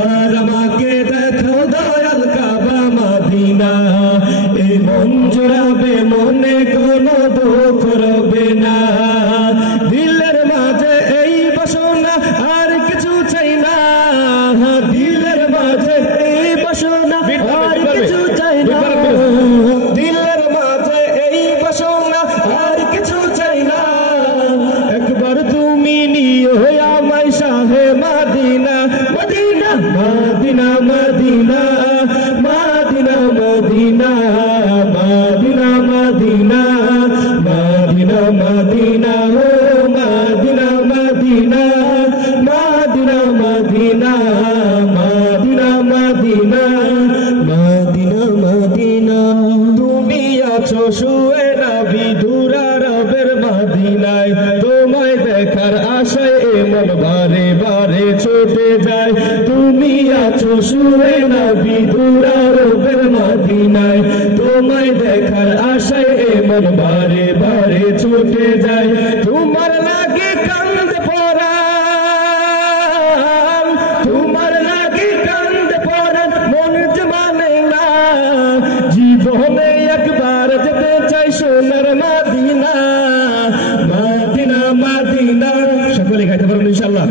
আর আমাকে দেখো দয়াল কাবা মদিনা এই মন জোড়াবে মনে কোনো দুঃখ রবে না দিলের মাঝে এই বাসনা আর কিছু চাই না দিলের মাঝে এই বাসনা আর কিছু চাই না দিলের মাঝে এই বাসনা আর কিছু চাই না একবার তুমি নিও আমায় শাহে মদিনা মদিনা মদিনা মদিনা মদিনা মদিনা মদিনা মদিনা মদিনা মদিনা ও মদিনা মদিনা মদিনা মদিনা মদিনা মদিনা মদিনা মদিনা তুমি আছো শুয়ে নবী দূরা রবের মদিনায় তোমায় দেখার আশায় এমন বারে বারে ছুটে যায় তুমি আছো শুয়ে নবী দূরা রবের মদিনায় তোমায় দেখার আশায় এমন বারে বারে ছুটে যায় তোমার লাগে কান্দে পরাণ তোমার লাগে কান্দে পরাণ মন যে মানে না জীবনে একবার যেতে চাই সোনার মদিনা মদিনা মদিনা সকলে গাইতে পারবেন ইনশাআল্লাহ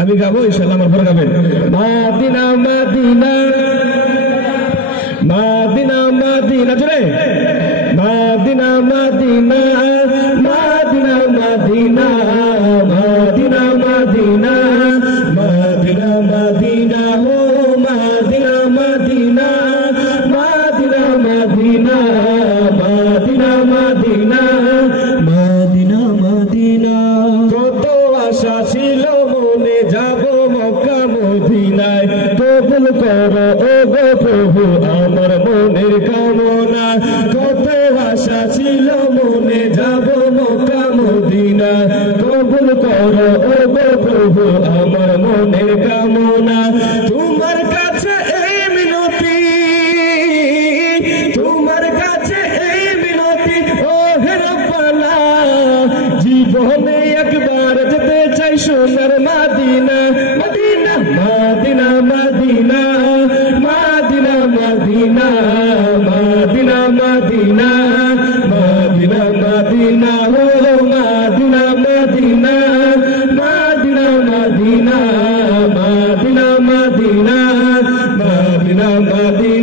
আমি গাবো ইনশাআল্লাহ আমার পরে গাবেন মদিনা মদিনা মদিনা মদিনা জোরে মদিনা মদিনা মদিনা মদিনা মদিনা মদিনা মদিনা মদিনা ও মদিনা মদিনা মদিনা মদিনা মদিনা মদিনা মদিনা মদিনা কত আশা ছিল মনে যাব মক্কা মদিনায় কবুল করো ও গো প্রভু আমার মনের কামনা কত আশা ছিল মনে যাব মক্কা মদিনা কবুল করো ও গো প্রভু আমার মনের কামনা তোমার কাছে এই মিনতি তোমার কাছে এই মিনতি ও হে রব্বানা জীবনে একবার যেতে চাই সোনার মদিনা মদিনা মদিনা মদিনা মদিনা মদিনা মদিনা মদিনা মদিনা মদিনা ও মদিনা মদিনা মদিনা মদিনা মদিনা মদিনা মদিনা মদিনা